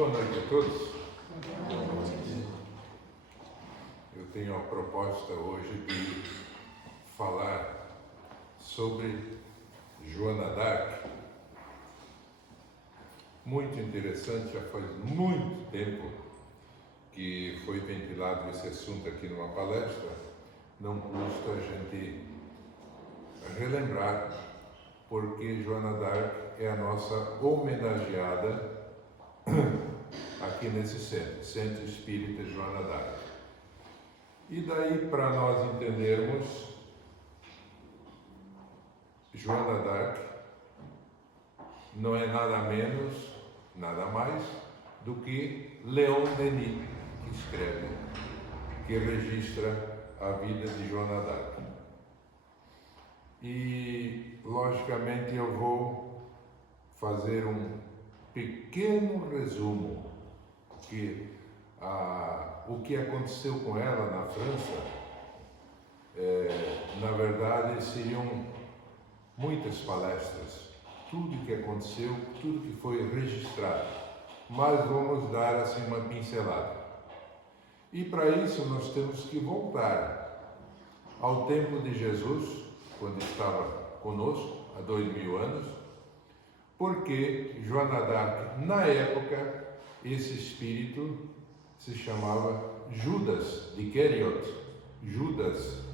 Boa noite a todos. Eu tenho a proposta hoje de falar sobre Joana d'Arc. Muito interessante, já faz muito tempo que foi ventilado esse assunto aqui numa palestra. Não custa a gente relembrar, porque Joana d'Arc é a nossa homenageada aqui nesse Centro Espírita Joana d'Arc. E daí, para nós entendermos, Joana d'Arc não é nada menos, nada mais do que Leon Denis, que escreve, que registra a vida de Joana d'Arc. E, logicamente, eu vou fazer um pequeno resumo o que aconteceu com ela na França. Na verdade, seriam muitas palestras, tudo o que aconteceu, tudo que foi registrado, mas vamos dar assim uma pincelada. E para isso nós temos que voltar ao tempo de Jesus, quando estava conosco, há 2000 anos, porque Joana d'Arc, na época, esse espírito se chamava Judas Iscariote. Judas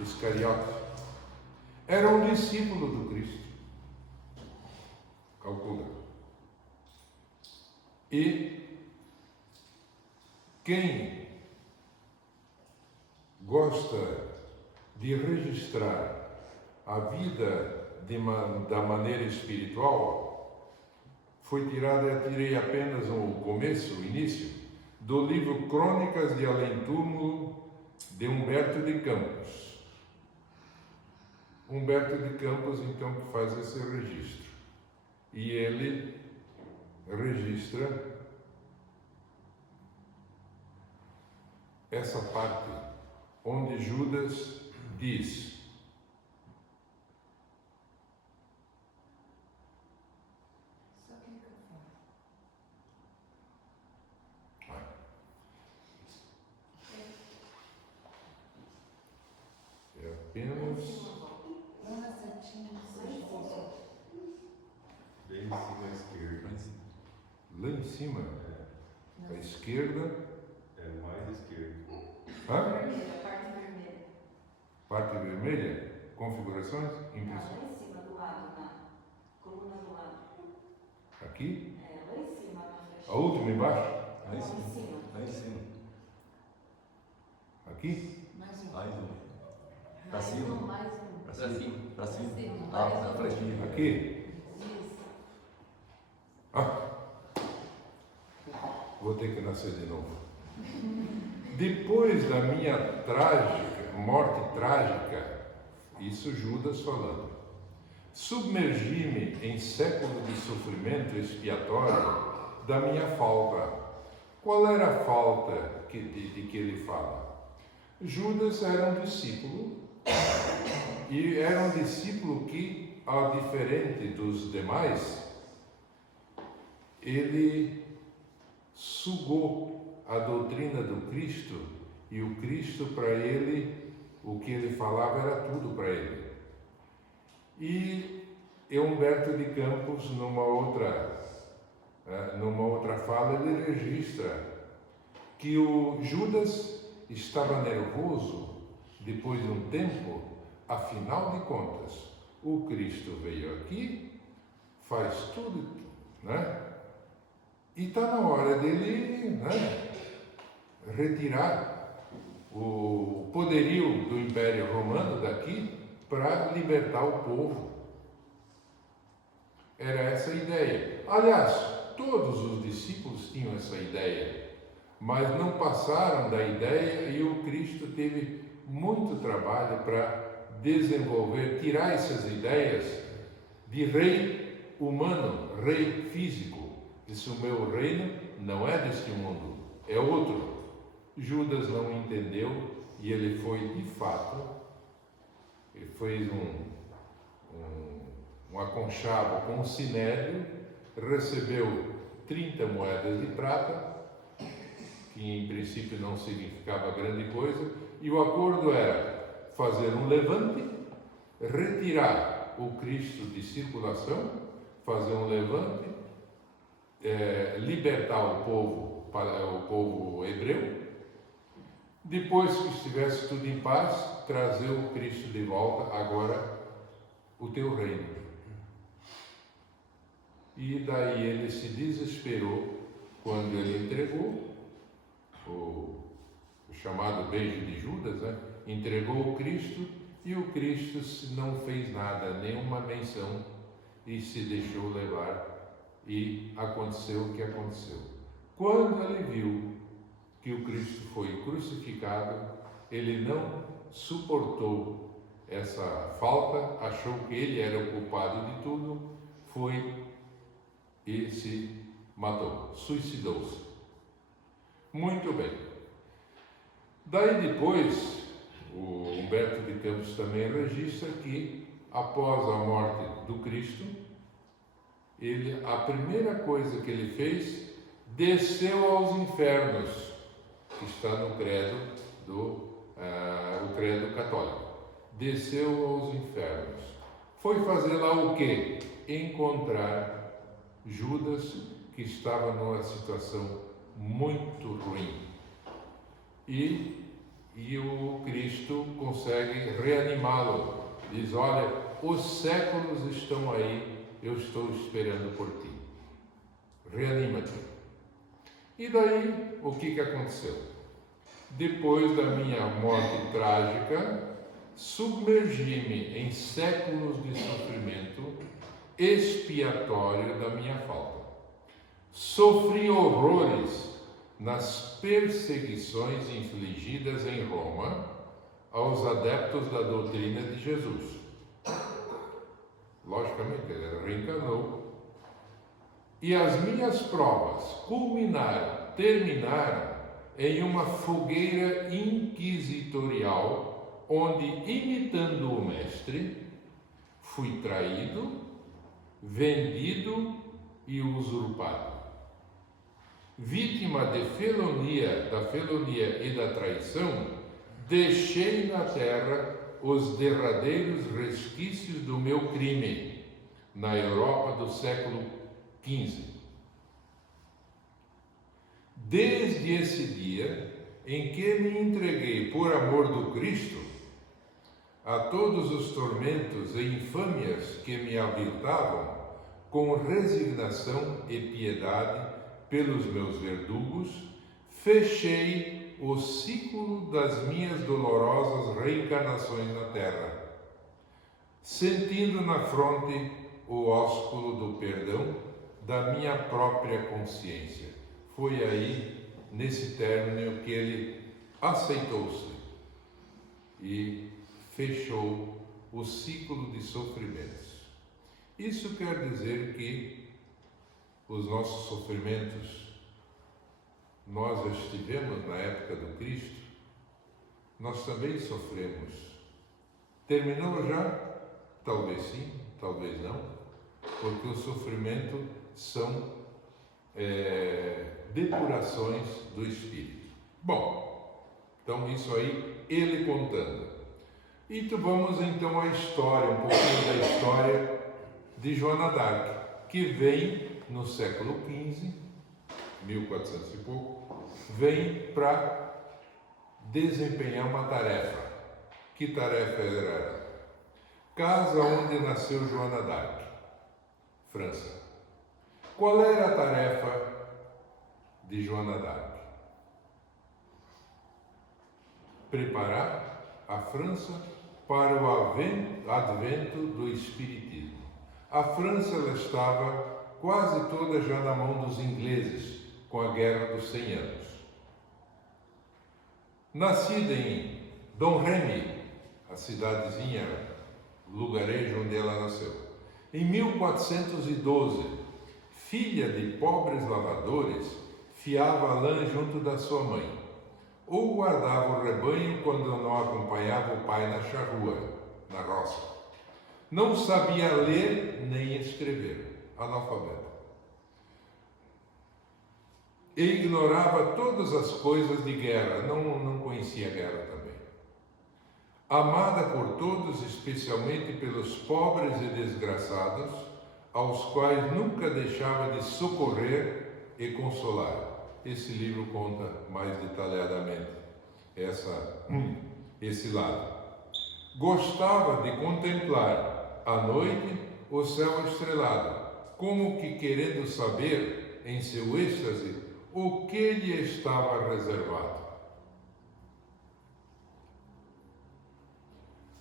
Iscariote. Era um discípulo do Cristo. Calcula. E quem gosta de registrar a vida da maneira espiritual, tirei apenas o começo, o início, do livro Crônicas de Além-Túmulo, de Humberto de Campos. Humberto de Campos, então, que faz esse registro. E ele registra essa parte onde Judas diz: apenas lá em cima, à esquerda. É mais esquerda. Parte vermelha. Parte vermelha? Configurações? Impressão. Lá em cima, do lado, na coluna do lado. Aqui? Lá em cima, na frente. A última embaixo? Lá em cima. Lá em cima. Aqui? Mais um. Mais um. Pra cima. Mais um. Pra cima. Pra cima. Mais Na flechinha. Aqui? Isso. Vou ter que nascer de novo. Depois da minha morte trágica, isso Judas falando, submergi-me em século de sofrimento expiatório da minha falta. Qual era a falta de que ele fala? Judas era um discípulo, e era um discípulo que, ao diferente dos demais, ele sugou a doutrina do Cristo, e o Cristo, para ele, o que ele falava era tudo para ele. E Humberto de Campos, numa outra fala, ele registra que o Judas estava nervoso depois de um tempo. Afinal de contas, o Cristo veio aqui, faz tudo, né? E está na hora dele, né, retirar o poderio do Império Romano daqui para libertar o povo. Era essa a ideia. Aliás, todos os discípulos tinham essa ideia, mas não passaram da ideia, e o Cristo teve muito trabalho para desenvolver, tirar essas ideias de rei humano, rei físico. Disse: o meu reino não é deste mundo, é outro. Judas não entendeu, e ele foi, de fato, ele fez um aconchavo com o Sinédrio, recebeu 30 moedas de prata, que em princípio não significava grande coisa, e o acordo era fazer um levante, retirar o Cristo de circulação, fazer um levante, libertar o povo, para o povo hebreu. Depois que estivesse tudo em paz, trazer o Cristo de volta, agora o teu reino. E daí ele se desesperou quando ele entregou o chamado beijo de Judas, né? Entregou o Cristo, e o Cristo não fez nada, nenhuma menção, e se deixou levar, e aconteceu o que aconteceu. Quando ele viu que o Cristo foi crucificado, ele não suportou essa falta, achou que ele era o culpado de tudo, foi e se matou, suicidou-se. Muito bem. Daí depois, o Humberto de Campos também registra que, após a morte do Cristo, a primeira coisa que ele fez, desceu aos infernos, que está no credo o credo católico. Desceu aos infernos. Foi fazer lá o quê? Encontrar Judas, que estava numa situação muito ruim. E o Cristo consegue reanimá-lo. Diz: olha, os séculos estão aí, eu estou esperando por ti. Reanima-te. E daí, o que aconteceu? Depois da minha morte trágica, submergi-me em séculos de sofrimento expiatório da minha falta. Sofri horrores nas perseguições infligidas em Roma aos adeptos da doutrina de Jesus. Logicamente, ele reencarnou. E as minhas provas terminaram em uma fogueira inquisitorial, onde, imitando o mestre, fui traído, vendido e usurpado. Vítima da felonia e da traição, deixei na terra os derradeiros resquícios do meu crime, na Europa do século XV. Desde esse dia em que me entreguei por amor do Cristo a todos os tormentos e infâmias que me aviltavam, com resignação e piedade pelos meus verdugos, fechei o ciclo das minhas dolorosas reencarnações na terra, sentindo na fronte o ósculo do perdão da minha própria consciência. Foi aí, nesse término, que ele aceitou-se e fechou o ciclo de sofrimentos. Isso quer dizer que os nossos sofrimentos, nós estivemos na época do Cristo, nós também sofremos. Terminou já? Talvez sim, talvez não, porque o sofrimento são depurações do Espírito. Bom, então isso aí, ele contando. E vamos então à história, um pouquinho da história de Joana d'Arc, que vem no século XV, 1400 e pouco, vem para desempenhar uma tarefa. Que tarefa era? Casa onde nasceu Joana d'Arc, França. Qual era a tarefa de Joana d'Arc? Preparar a França para o advento do Espiritismo. A França ela estava quase toda já na mão dos ingleses, com a Guerra dos 100 Anos. Nascida em Domremy, a cidadezinha, lugarejo onde ela nasceu, em 1412, filha de pobres lavadores, fiava lã junto da sua mãe, ou guardava o rebanho quando não acompanhava o pai na charrua, na roça. Não sabia ler nem escrever, analfabeta. e ignorava todas as coisas de guerra, não conhecia a guerra também. Amada por todos, especialmente pelos pobres e desgraçados, aos quais nunca deixava de socorrer e consolar. Esse livro conta mais detalhadamente esse lado. Gostava de contemplar à noite o céu estrelado, como que querendo saber, em seu êxtase, o que lhe estava reservado.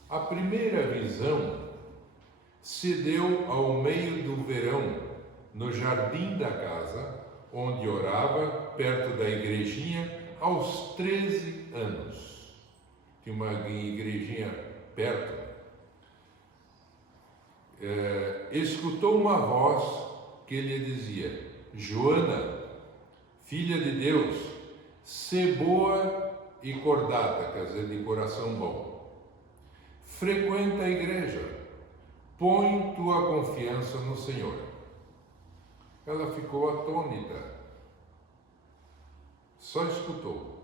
A primeira visão se deu ao meio do verão, no jardim da casa, onde orava, perto da igrejinha, aos 13 anos. Tinha uma igrejinha perto. Escutou uma voz que lhe dizia: Joana, filha de Deus, sê boa e cordata, quer dizer, de coração bom. Frequenta a igreja, põe tua confiança no Senhor. Ela ficou atônita, só escutou.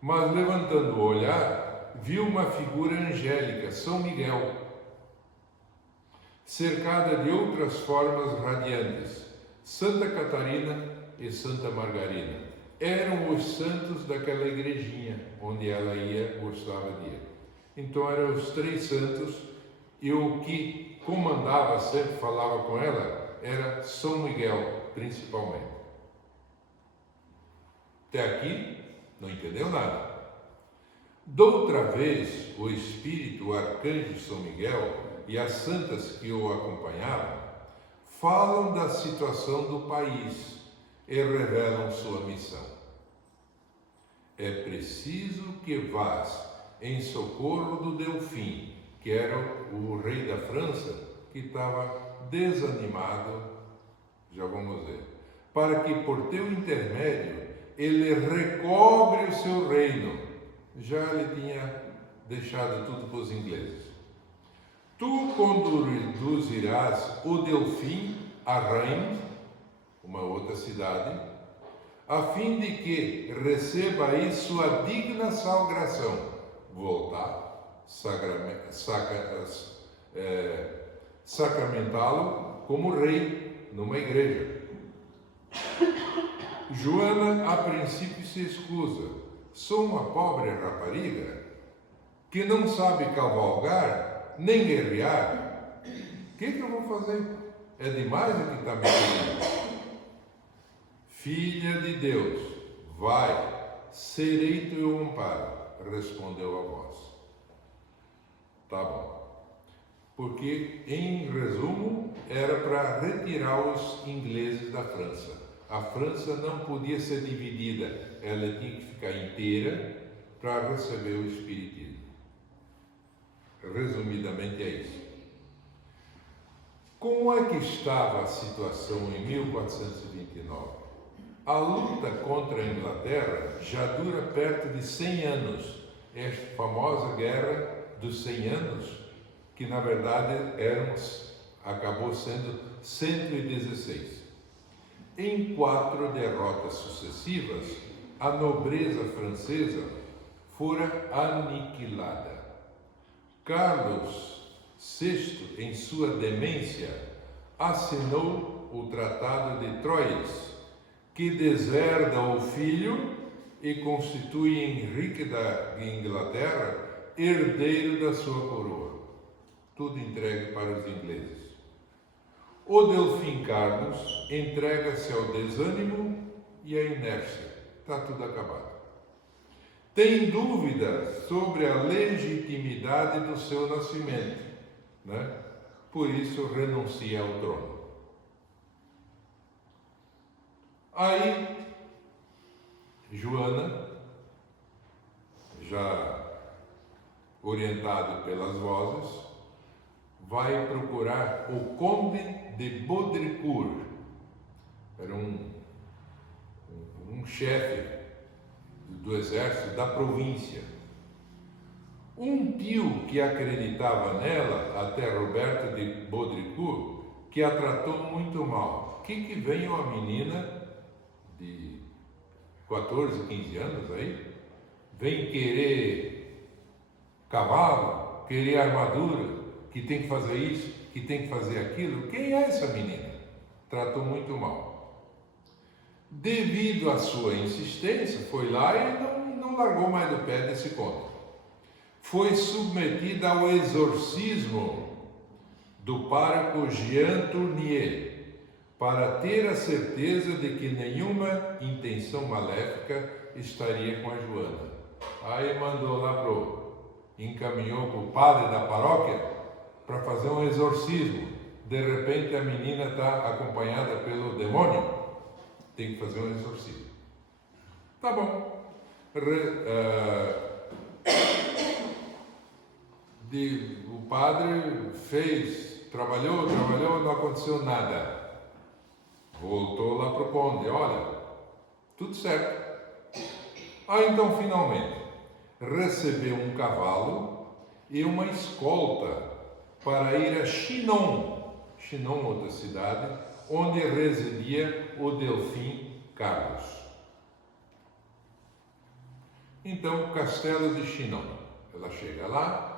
Mas levantando o olhar, viu uma figura angélica, São Miguel, cercada de outras formas radiantes, Santa Catarina e Santa Margarida. Eram os santos daquela igrejinha onde ela gostava de ir. Então eram os 3 santos, e o que comandava, sempre falava com ela, era São Miguel, principalmente. Até aqui, não entendeu nada. Doutra vez, o Espírito, o Arcanjo São Miguel e as santas que o acompanhavam, falam da situação do país e revelam sua missão. É preciso que vás em socorro do Delfim, que era o rei da França, que estava desanimado, já vamos ver, para que por teu intermédio ele recobre o seu reino. Já ele tinha deixado tudo para os ingleses. Tu conduzirás o Delfim a Reims, uma outra cidade, a fim de que receba aí sua digna salvação, voltar, sacramentá-lo como rei numa igreja. Joana, a princípio, se excusa. Sou uma pobre rapariga que não sabe cavalgar nem guerrear. O que eu vou fazer? É demais o que está me pedindo. Filha de Deus, vai, serei teu amparo, respondeu a voz. Tá bom. Porque, em resumo, era para retirar os ingleses da França. A França não podia ser dividida, ela tinha que ficar inteira para receber o Espiritismo. Resumidamente é isso. Como é que estava a situação em 1429? A luta contra a Inglaterra já dura perto de 100 anos. É a famosa Guerra dos 100 anos, que na verdade acabou sendo 116. Em 4 derrotas sucessivas, a nobreza francesa fora aniquilada. Carlos VI, em sua demência, assinou o Tratado de Troyes, que deserda o filho e constitui Henrique da Inglaterra herdeiro da sua coroa. Tudo entregue para os ingleses. O Delfim Carlos entrega-se ao desânimo e à inércia. Está tudo acabado. Tem dúvida sobre a legitimidade do seu nascimento, né? Por isso renuncia ao trono. Aí, Joana, já orientado pelas vozes, vai procurar o Conde de Baudricourt. Era um chefe do exército da província. Um tio que acreditava nela, até Roberto de Baudricourt, que a tratou muito mal. Que veio a menina 14, 15 anos aí, vem querer cavalo, querer armadura, que tem que fazer isso, que tem que fazer aquilo. Quem é essa menina? Tratou muito mal. Devido à sua insistência, foi lá e não largou mais do pé desse conto. Foi submetida ao exorcismo do pároco Jean Tournier, para ter a certeza de que nenhuma intenção maléfica estaria com a Joana. Aí mandou lá encaminhou para o padre da paróquia para fazer um exorcismo. De repente a menina está acompanhada pelo demônio, tem que fazer um exorcismo. Tá bom. O padre trabalhou, não aconteceu nada. Voltou lá para o conde, olha, tudo certo. Então finalmente recebeu um cavalo e uma escolta para ir a Chinon, outra cidade, onde residia o Delfim Carlos. Então, Castelo de Chinon. Ela chega lá.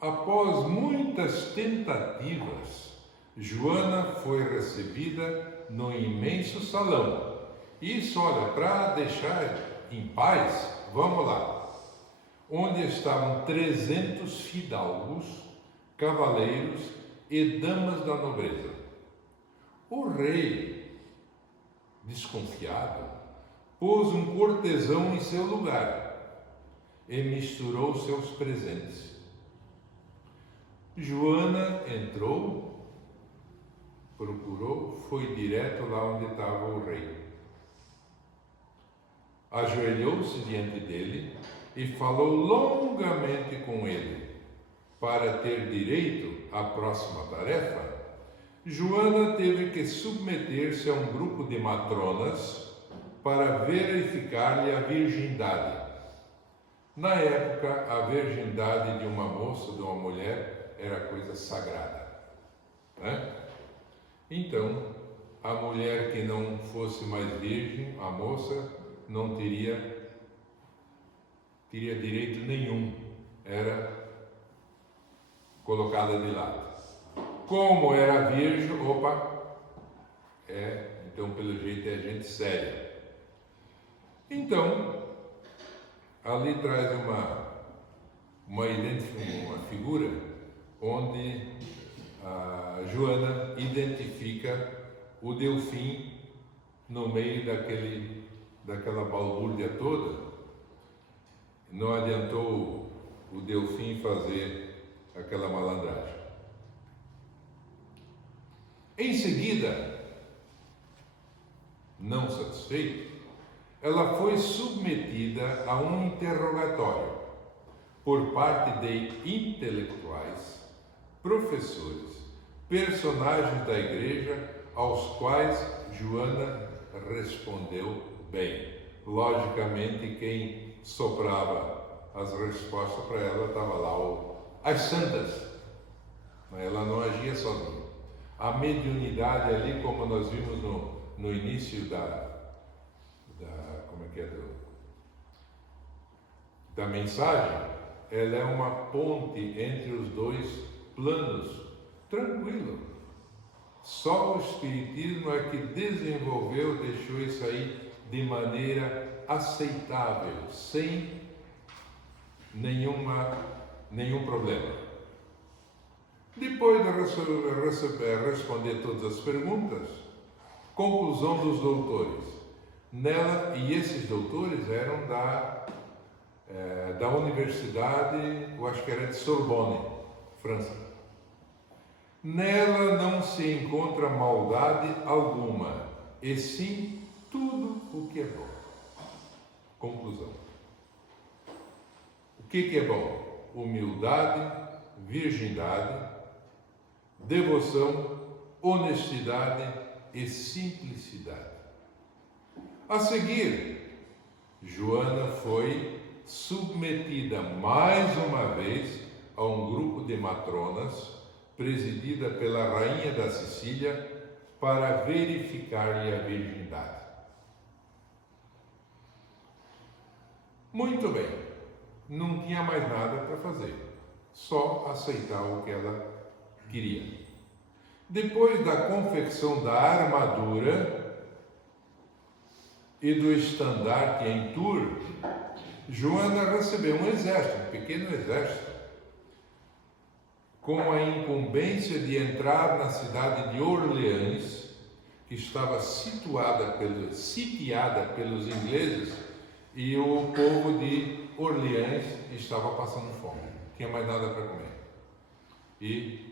Após muitas tentativas, Joana foi recebida no imenso salão. Isso, olha, para deixar em paz, vamos lá. Onde estavam 300 fidalgos, cavaleiros e damas da nobreza. O rei, desconfiado, pôs um cortesão em seu lugar e misturou seus presentes. Joana entrou, procurou, foi direto lá onde estava o rei. Ajoelhou-se diante dele e falou longamente com ele. Para ter direito à próxima tarefa, Joana teve que submeter-se a um grupo de matronas para verificar-lhe a virgindade. Na época, a virgindade de uma moça, de uma mulher, era coisa sagrada, né? Então, a mulher que não fosse mais virgem, a moça, não teria direito nenhum, era colocada de lado. Como era virgem, então pelo jeito é gente séria. Então, ali traz uma figura onde a Joana identifica o Delfim no meio daquela balbúrdia toda. Não adiantou o Delfim fazer aquela malandragem. Em seguida, não satisfeita, ela foi submetida a um interrogatório por parte de intelectuais, professores, personagens da igreja, aos quais Joana respondeu bem. Logicamente, quem soprava as respostas para ela estava lá as santas, mas ela não agia sozinha. A mediunidade ali, como nós vimos no início da mensagem, ela é uma ponte entre os dois planos, tranquilo. Só o Espiritismo é que desenvolveu, deixou isso aí de maneira aceitável, sem nenhum problema. Depois de responder todas as perguntas, conclusão dos doutores. Nela, e esses doutores eram da Universidade, eu acho que era de Sorbonne, França. Nela não se encontra maldade alguma, e sim tudo o que é bom. Conclusão. O que é bom? Humildade, virgindade, devoção, honestidade e simplicidade. A seguir, Joana foi submetida mais uma vez a um grupo de matronas, presidida pela rainha da Sicília, para verificar-lhe a virgindade. Muito bem, não tinha mais nada para fazer, só aceitar o que ela queria. Depois da confecção da armadura e do estandarte em Tours, Joana recebeu um exército, um pequeno exército, com a incumbência de entrar na cidade de Orleans, que estava sitiada pelos ingleses, e o povo de Orleans estava passando fome, não tinha mais nada para comer. E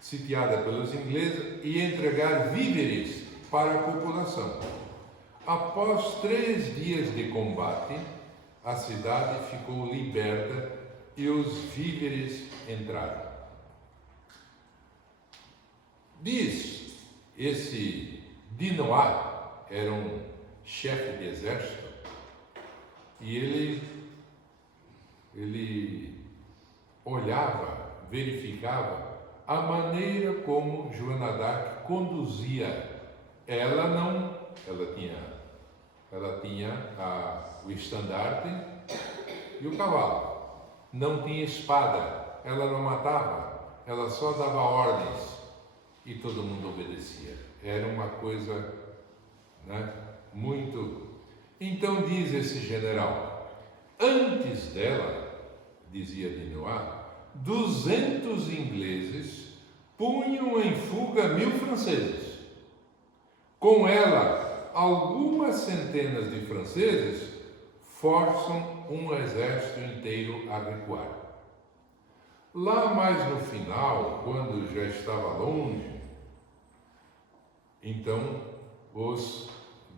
sitiada pelos ingleses, e entregar víveres para a população. Após 3 dias de combate, a cidade ficou liberta e os víveres entraram. Diz esse Dinois, era um chefe de exército, e ele olhava, verificava a maneira como Joana d'Arc conduzia. Ela tinha o estandarte e o cavalo. Não tinha espada, ela não matava, ela só dava ordens e todo mundo obedecia. Era uma coisa, muito... Então diz esse general, antes dela, dizia Dinois, 200 ingleses punham em fuga 1000 franceses. Com ela, algumas centenas de franceses forçam um exército inteiro a recuar. Lá mais no final, quando já estava longe, então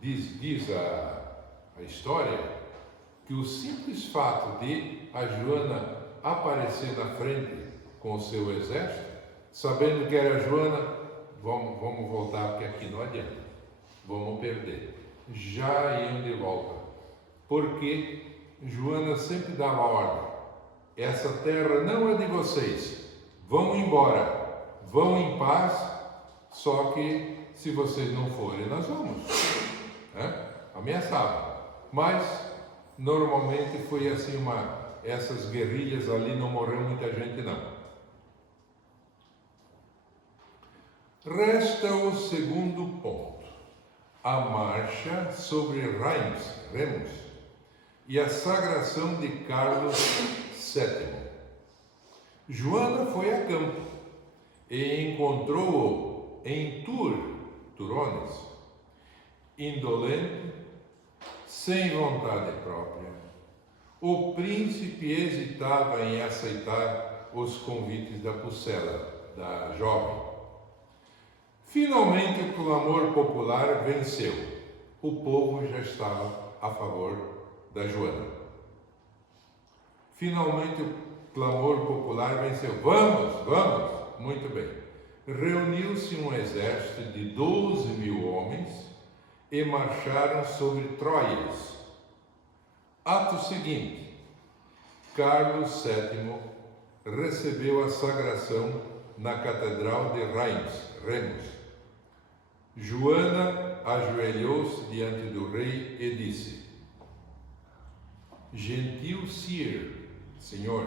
diz a história que o simples fato de a Joana aparecer na frente com o seu exército, sabendo que era Joana, vamos voltar porque aqui não adianta, vamos perder. Já iam de volta, porque Joana sempre dava ordem: essa terra não é de vocês, vão embora, vão em paz, só que se vocês não forem, nós vamos. Ameaçava, mas normalmente foi assim essas guerrilhas ali, não morreu muita gente não. Resta o segundo ponto, a marcha sobre Reims e a sagração de Carlos VII. Joana foi a campo e encontrou-o em Turones, indolente, sem vontade própria. O príncipe hesitava em aceitar os convites da Pucela, da jovem. Finalmente o clamor popular venceu. O povo já estava a favor da Joana. Finalmente o clamor popular venceu. Vamos! Muito bem. Reuniu-se um exército de 12.000 homens e marcharam sobre Troyes. Ato seguinte, Carlos VII recebeu a sagração na Catedral de Reims. Joana ajoelhou-se diante do rei e disse: Gentil Sire, Senhor,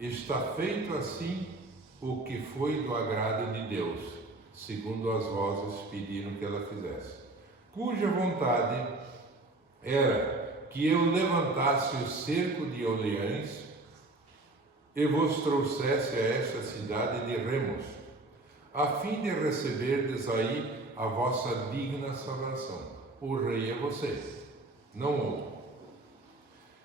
está feito assim o que foi do agrado de Deus, segundo as vozes pediram que ela fizesse, cuja vontade era que eu levantasse o cerco de Orleans e vos trouxesse a esta cidade de Reims, a fim de receberdes aí a vossa digna salvação. O rei é você, não outro.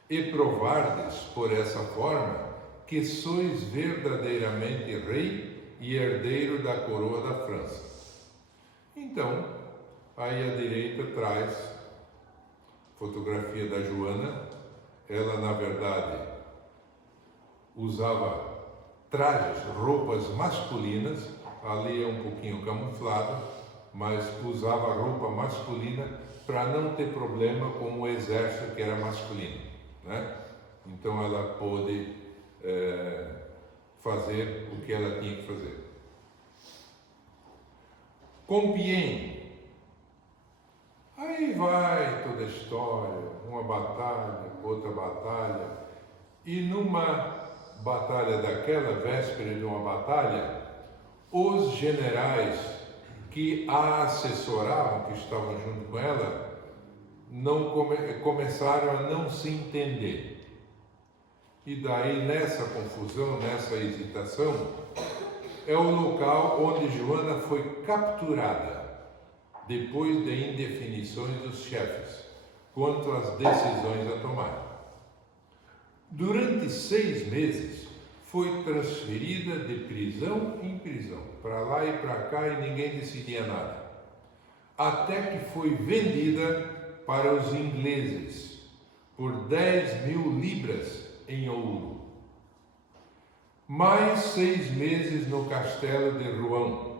E provardes por essa forma que sois verdadeiramente rei e herdeiro da coroa da França. Então, aí à direita traz fotografia da Joana. Ela, na verdade, usava trajes, roupas masculinas. Ali é um pouquinho camuflado, mas usava roupa masculina para não ter problema com o exército que era masculino, Então ela pôde fazer o que ela tinha que fazer. Compiègne. Aí vai toda a história, uma batalha, outra batalha, e numa batalha daquela, véspera de uma batalha, os generais que a assessoravam, que estavam junto com ela, começaram a não se entender. E daí, nessa confusão, nessa hesitação, é o local onde Joana foi capturada, depois de indefinições dos chefes, quanto às decisões a tomar. Durante 6 meses, foi transferida de prisão em prisão, para lá e para cá, e ninguém decidia nada. Até que foi vendida para os ingleses, por 10.000 libras em ouro. Mais 6 meses no castelo de Rouen,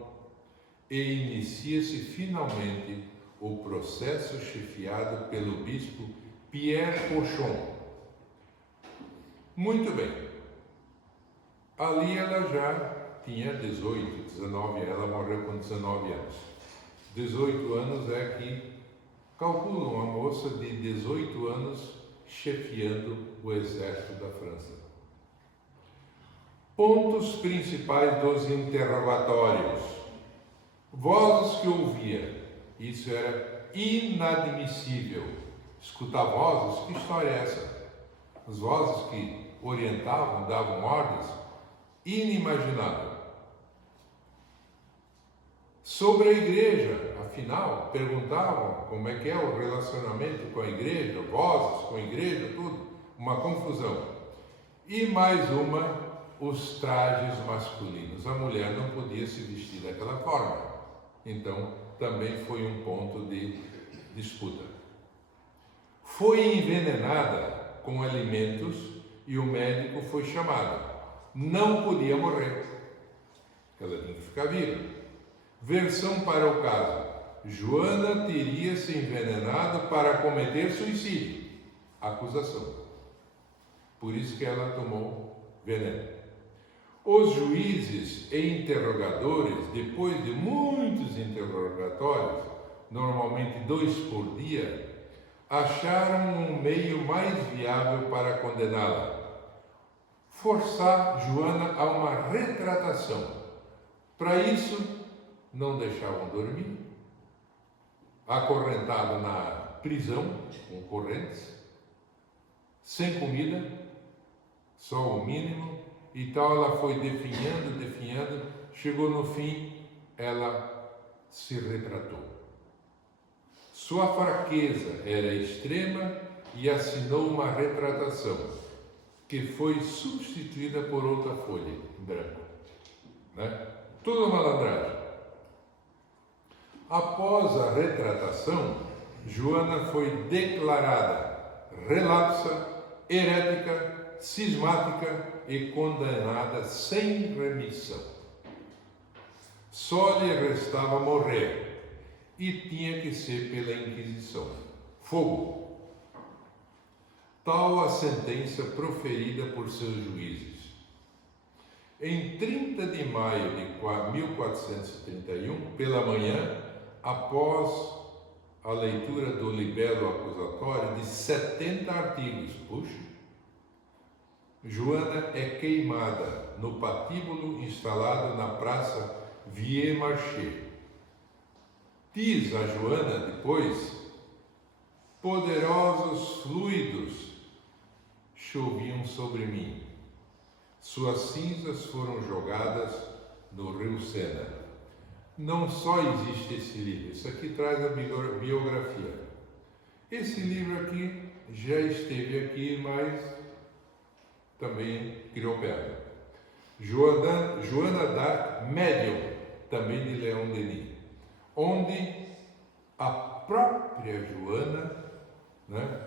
e inicia-se finalmente o processo chefiado pelo bispo Pierre Pochon. Muito bem. Ali ela já tinha 18, 19, ela morreu com 19 anos. 18 anos é que calculam uma moça de 18 anos chefiando o exército da França. Pontos principais dos interrogatórios. Vozes que ouvia, isso era inadmissível. Escutar vozes, que história é essa? As vozes que orientavam, davam ordens, inimaginável. Sobre a igreja, afinal, perguntavam como é que é o relacionamento com a igreja, vozes com a igreja, tudo, uma confusão. E mais uma, os trajes masculinos. A mulher não podia se vestir daquela forma. Então, também foi um ponto de disputa. Foi envenenada com alimentos e o médico foi chamado. Não podia morrer. Ela tinha que ficar viva. Versão para o caso. Joana teria se envenenado para cometer suicídio. Acusação. Por isso que ela tomou veneno. Os juízes e interrogadores, depois de muitos interrogatórios, normalmente 2 por dia, acharam um meio mais viável para condená-la. Forçar Joana a uma retratação. Para isso, não deixavam dormir, acorrentada na prisão, com correntes, sem comida, só o mínimo, e tal. Ela foi definhando, chegou no fim, ela se retratou. Sua fraqueza era extrema e assinou uma retratação, que foi substituída por outra folha em branco. Né? Tudo malandragem. Após a retratação, Joana foi declarada relapsa, herética, cismática e condenada sem remissão. Só lhe restava morrer, e tinha que ser pela Inquisição. Fogo. Tal a sentença proferida por seus juízes. Em 30 de maio de 1431, pela manhã, após a leitura do libelo acusatório de 70 artigos, Joana é queimada no patíbulo instalado na praça Vieux-Marché. Diz a Joana depois: poderosos fluidos choviam sobre mim. Suas cinzas foram jogadas no rio Sena. Não só existe esse livro, isso aqui traz a biografia. Esse livro aqui já esteve aqui, mas também criou pedra. Joana d'Arc, Médium, também de Leon Denis, onde a própria Joana,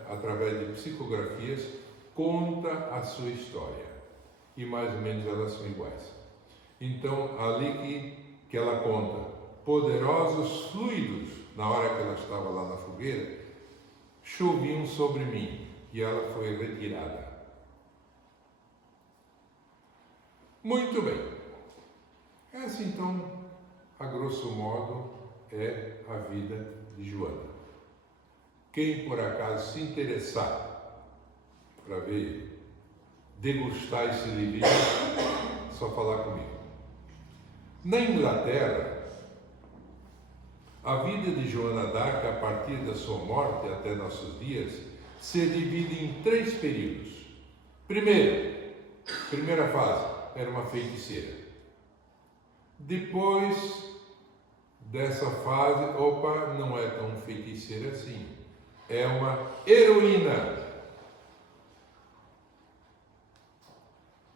através de psicografias, conta a sua história. E mais ou menos elas são iguais. Então, ali que ela conta, poderosos fluidos, na hora que ela estava lá na fogueira, choviam sobre mim, e ela foi retirada. Muito bem. Essa, então, a grosso modo, é a vida de Joana. Quem por acaso se interessar para ver, degustar esse livrinho, é só falar comigo. Na Inglaterra, a vida de Joana d'Arc, a partir da sua morte até nossos dias, se divide em 3 períodos. Primeira fase, era uma feiticeira. Depois dessa fase, não é tão feiticeira assim. É uma heroína.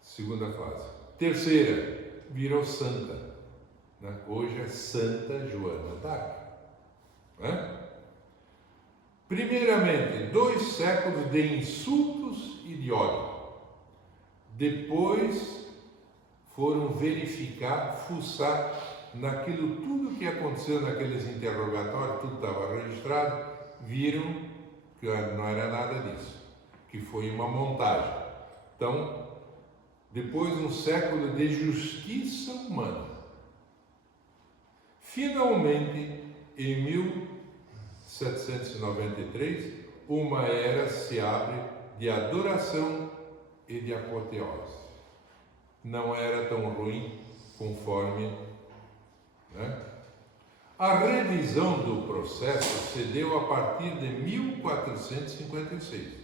Segunda fase. Terceira, virou santa. Hoje é Santa Joana d'Arc. Primeiramente, 2 séculos de insultos e de ódio. Depois foram verificar, fuçar naquilo tudo que aconteceu naqueles interrogatórios, tudo estava registrado, viram que não era nada disso, que foi uma montagem. Então, depois de um século de justiça humana, finalmente, em 1793, uma era se abre de adoração e de apoteose. Não era tão ruim conforme, A revisão do processo se deu a partir de 1456,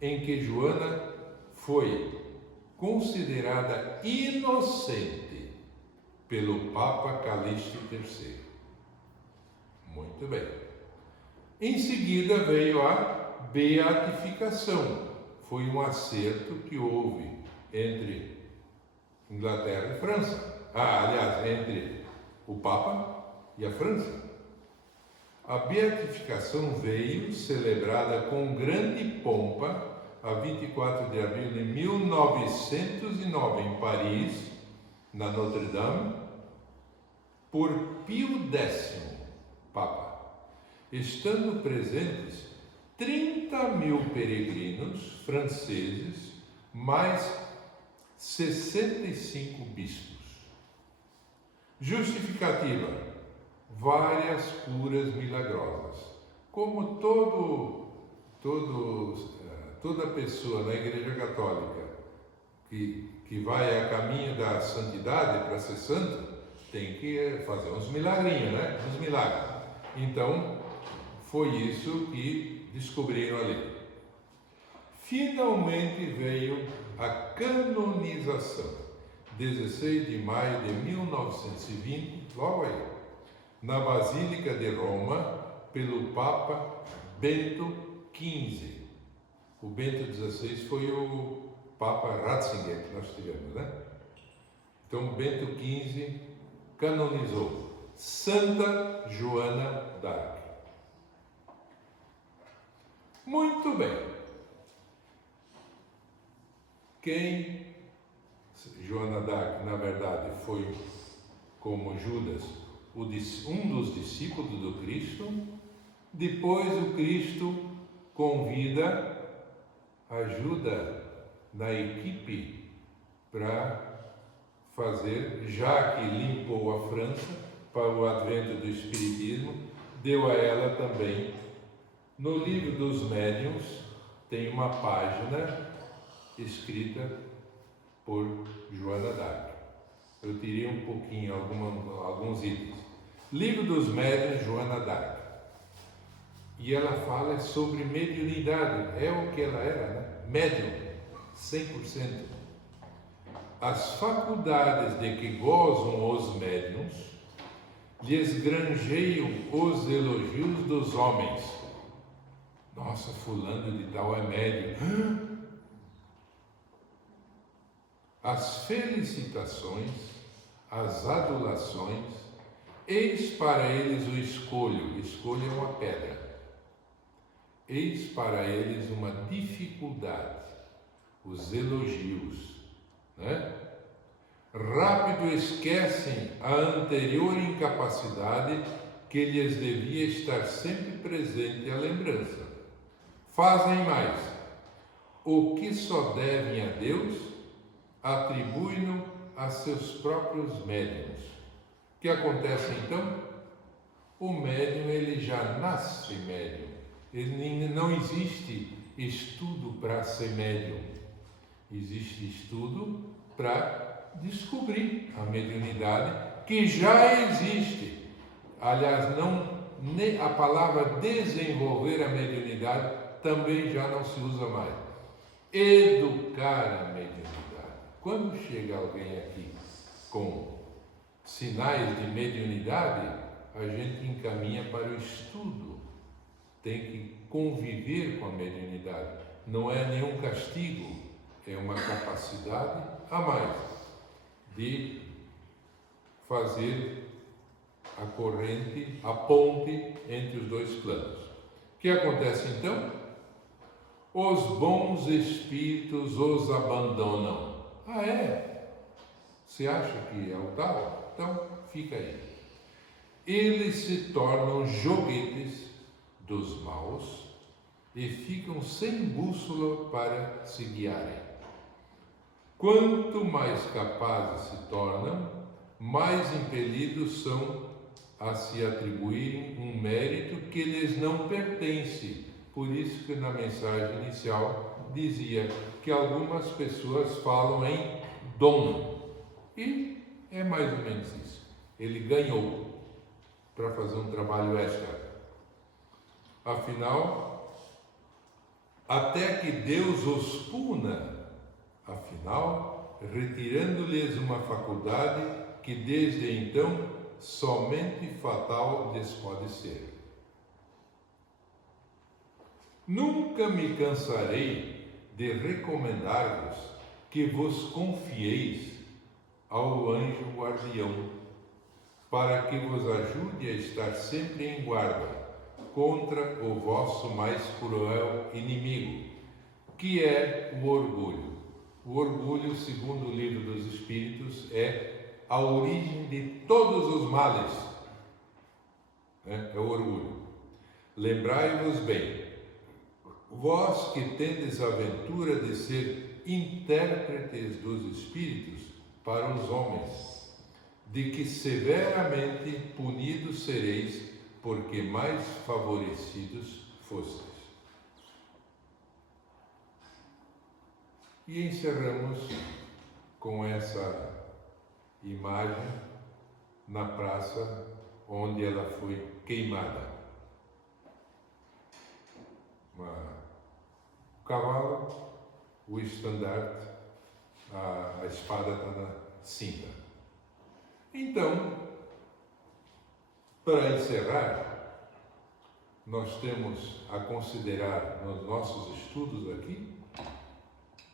em que Joana foi considerada inocente pelo Papa Calixto III. Muito bem. Em seguida veio a beatificação. Foi um acerto que houve entre Inglaterra e França. Entre o Papa e a França. A beatificação veio celebrada com grande pompa a 24 de abril de 1909 em Paris, na Notre Dame, por Pio X, Papa, estando presentes 30.000 peregrinos franceses, mais 65 bispos. Justificativa: várias curas milagrosas. Como toda pessoa na Igreja Católica que vai a caminho da santidade para ser santo, tem que fazer uns milagrinhos, Uns milagres. Então, foi isso que descobriram ali. Finalmente veio a canonização. 16 de maio de 1920, logo aí, na Basílica de Roma, pelo Papa Bento XV. O Bento XVI foi o Papa Ratzinger que nós tivemos, Então, Bento XV canonizou Santa Joana d'Arc. Muito bem. Joana d'Arc, na verdade, foi, como Judas, um dos discípulos do Cristo. Depois o Cristo convida, ajuda na equipe para fazer, já que limpou a França para o advento do Espiritismo, deu a ela também. No livro dos médiuns tem uma página escrita por Joana d'Arc. Eu tirei um pouquinho, alguns itens. Livro dos médiuns, Joana d'Arc. E ela fala sobre mediunidade. É o que ela era, Médium, 100%. As faculdades de que gozam os médiuns lhes granjeiam os elogios dos homens. Nossa, fulano de tal é médium. As felicitações, as adulações, eis para eles o escolho. Escolho é uma pedra. Eis para eles uma dificuldade, os elogios, Rápido esquecem a anterior incapacidade que lhes devia estar sempre presente a lembrança. Fazem mais. O que só devem a Deus, atribuem-no a seus próprios médiuns. O que acontece então? O médium, ele já nasce médium. Não existe estudo para ser médium. Existe estudo para descobrir a mediunidade que já existe. Aliás, a palavra desenvolver a mediunidade também já não se usa mais. Educar a mediunidade. Quando chega alguém aqui com sinais de mediunidade, a gente encaminha para o estudo. Tem que conviver com a mediunidade. Não é nenhum castigo, é uma capacidade a mais de fazer a corrente, a ponte entre os dois planos. O que acontece então? Os bons espíritos os abandonam. Ah, é? Você acha que é o tal? Então, fica aí. Eles se tornam joguetes dos maus e ficam sem bússola para se guiarem. Quanto mais capazes se tornam, mais impelidos são a se atribuírem um mérito que lhes não pertence. Por isso que na mensagem inicial dizia que algumas pessoas falam em dom. E é mais ou menos isso. Ele ganhou para fazer um trabalho extra. Afinal, até que Deus os puna, afinal, retirando-lhes uma faculdade que desde então somente fatal lhes pode ser. Nunca me cansarei de recomendar-vos que vos confieis ao anjo guardião, para que vos ajude a estar sempre em guarda contra o vosso mais cruel inimigo, que é o orgulho. O orgulho, segundo o Livro dos Espíritos, é a origem de todos os males. É o orgulho. Lembrai-vos bem, vós que tendes a aventura de ser intérpretes dos Espíritos para os homens, de que severamente punidos sereis, porque mais favorecidos fostes. E encerramos com essa imagem na praça onde ela foi queimada. O cavalo, o estandarte, a espada está na cinta. Então, para encerrar, nós temos a considerar nos nossos estudos aqui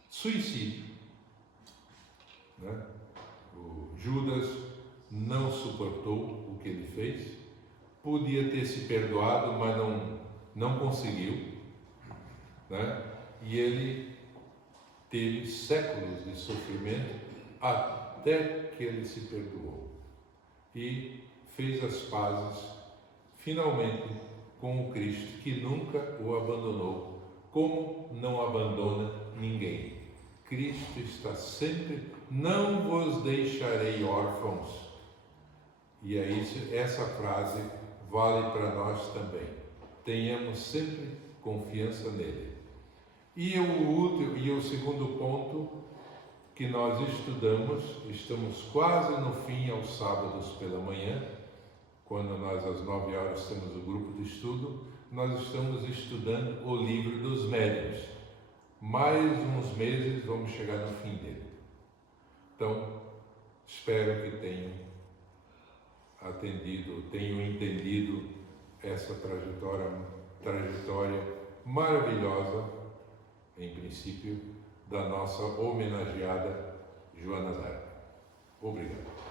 suicídio. O Judas não suportou o que ele fez, podia ter se perdoado, mas não conseguiu, e ele teve séculos de sofrimento até que ele se perdoou e fez as pazes finalmente com o Cristo, que nunca o abandonou, como não abandona ninguém. Cristo está sempre, não vos deixarei órfãos. E aí essa frase vale para nós também. Tenhamos sempre confiança nele. E o segundo ponto que nós estamos quase no fim aos sábados pela manhã, quando nós às 9 horas temos o grupo de estudo, nós estamos estudando o livro dos médiuns. Mais uns meses vamos chegar no fim dele. Então, espero que tenham entendido essa trajetória maravilhosa, em princípio, da nossa homenageada Joana d'Arc. Obrigado.